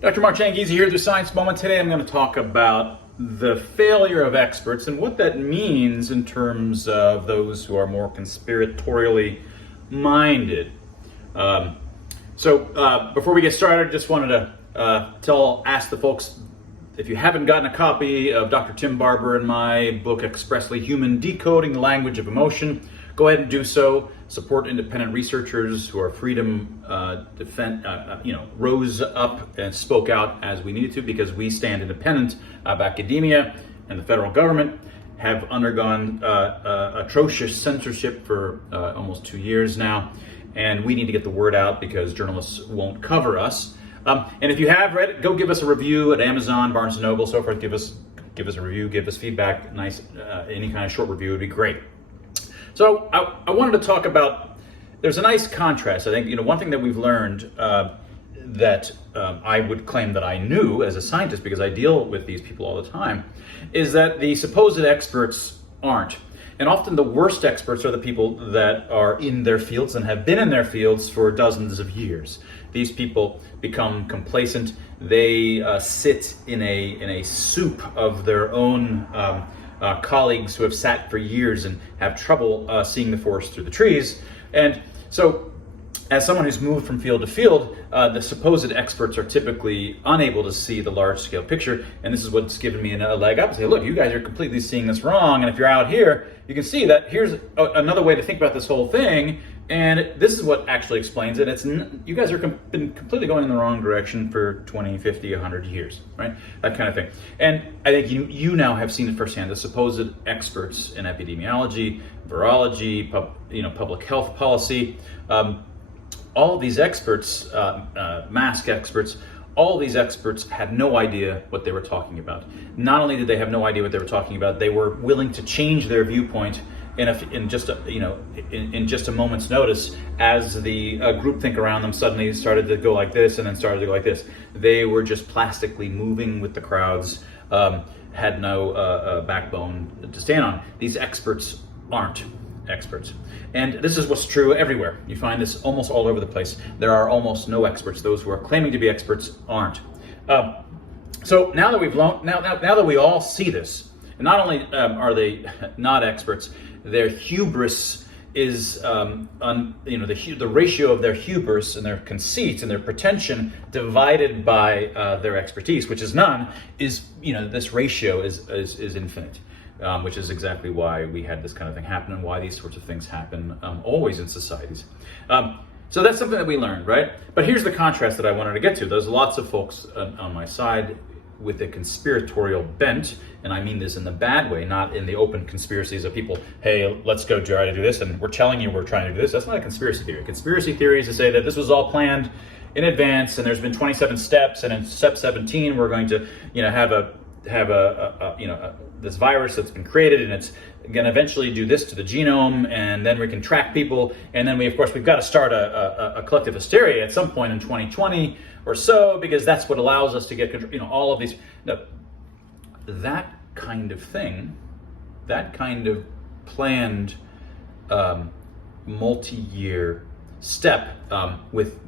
Dr. Mark Changizi here with the Science Moment. Today I'm going to talk about the failure of experts and what that means in terms of those who are more conspiratorially minded. Before we get started, I just wanted to ask the folks, if you haven't gotten a copy of Dr. Tim Barber and my book, Expressly Human, Decoding the Language of Emotion, go ahead and do so. Support independent researchers who are freedom rose up and spoke out as we needed to, because we stand independent of academia, and the federal government have undergone atrocious censorship for almost 2 years now, and we need to get the word out because journalists won't cover us. And if you have read it, go give us a review at Amazon, Barnes & Noble, so forth. Give us a review, give us feedback. Nice, any kind of short review would be great. So I wanted to talk about, there's a nice contrast. I think, one thing that we've learned that I would claim that I knew as a scientist, because I deal with these people all the time, is that the supposed experts aren't. And often the worst experts are the people that are in their fields and have been in their fields for dozens of years. These people become complacent. They sit in a soup of their own colleagues who have sat for years and have trouble seeing the forest through the trees. And so, as someone who's moved from field to field, the supposed experts are typically unable to see the large-scale picture, and this is what's given me a leg up. Say, look, you guys are completely seeing this wrong, and if you're out here, you can see that here's another way to think about this whole thing, and this is what actually explains it. You guys are been completely going in the wrong direction for 20, 50, 100 years, right? That kind of thing. And I think you now have seen it firsthand, the supposed experts in epidemiology, virology, public health policy, all of these experts, mask experts, all of these experts had no idea what they were talking about. Not only did they have no idea what they were talking about, they were willing to change their viewpoint in just a moment's notice, as the groupthink around them suddenly started to go like this and then started to go like this. They were just plastically moving with the crowds, had no backbone to stand on. These experts aren't experts. And this is what's true everywhere. You find this almost all over the place. There are almost no experts. Those who are claiming to be experts aren't. So now that now that we all see this, and not only are they not experts, their hubris is the ratio of their hubris and their conceit and their pretension divided by their expertise, which is none, is this ratio is infinite. Which is exactly why we had this kind of thing happen, and why these sorts of things happen always in societies. So that's something that we learned, right? But here's the contrast that I wanted to get to. There's lots of folks on my side with a conspiratorial bent, and I mean this in the bad way, not in the open conspiracies of people, hey, let's go try to do this, and we're telling you we're trying to do this. That's not a conspiracy theory. Conspiracy theory is to say that this was all planned in advance, and there's been 27 steps, and in step 17 we're going to have this virus that's been created, and it's going to eventually do this to the genome, and then we can track people, and then we've got to start a collective hysteria at some point in 2020 or so, because that's what allows us to get control. All of these, that kind of thing, that kind of planned multi-year step with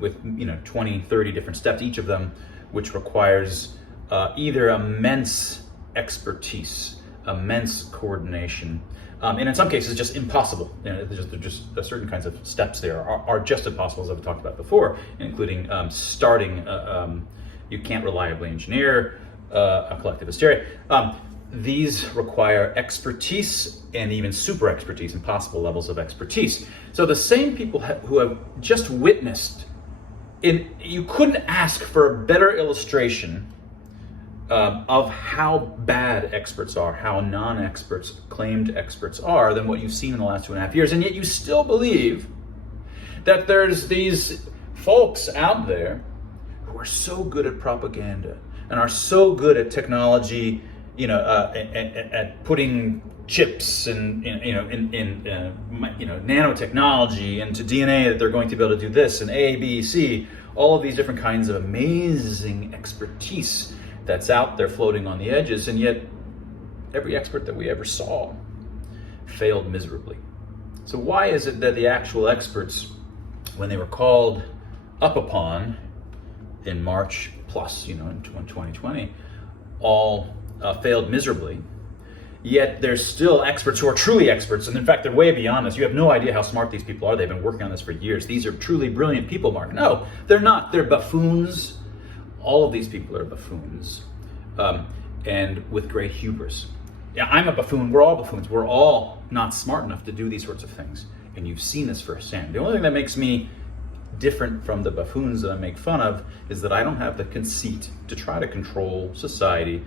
20, 30 different steps, each of them, which requires either immense expertise, immense coordination, and in some cases just impossible. There's just certain kinds of steps there are just impossible, as I've talked about before, including starting. You can't reliably engineer a collective hysteria. These require expertise, and even super expertise, impossible levels of expertise. So the same people who have just witnessed, you couldn't ask for a better illustration of how bad experts are, how non-experts, claimed experts are, than what you've seen in the last 2.5 years. And yet you still believe that there's these folks out there who are so good at propaganda and are so good at technology, at putting chips and nanotechnology into DNA, that they're going to be able to do this and A, B, C, all of these different kinds of amazing expertise that's out there floating on the edges, and yet every expert that we ever saw failed miserably. So why is it that the actual experts, when they were called up upon, in March plus, in 2020, all failed miserably. Yet there's still experts who are truly experts, and in fact, they're way beyond this. You have no idea how smart these people are. They've been working on this for years. These are truly brilliant people, Mark. No, they're not. They're buffoons. All of these people are buffoons, and with great hubris. Yeah, I'm a buffoon. We're all buffoons. We're all not smart enough to do these sorts of things, and you've seen this firsthand. The only thing that makes me different from the buffoons that I make fun of is that I don't have the conceit to try to control society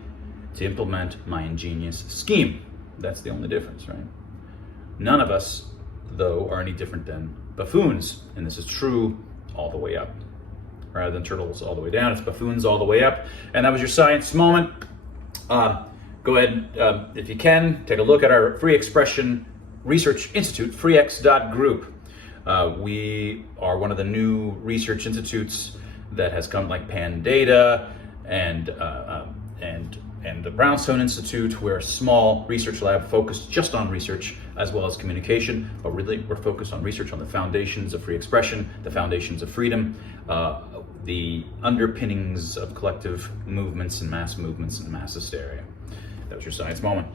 to implement my ingenious scheme. That's the only difference, right? None of us, though, are any different than buffoons, and this is true all the way up. Rather than turtles all the way down, it's buffoons all the way up. And that was your science moment. Go ahead, if you can, take a look at our Free Expression Research Institute, freex.group. We are one of the new research institutes that has come, like Pandata and the Brownstone Institute. We're a small research lab focused just on research as well as communication, but really we're focused on research on the foundations of free expression, the foundations of freedom, the underpinnings of collective movements and mass hysteria. That was your science moment.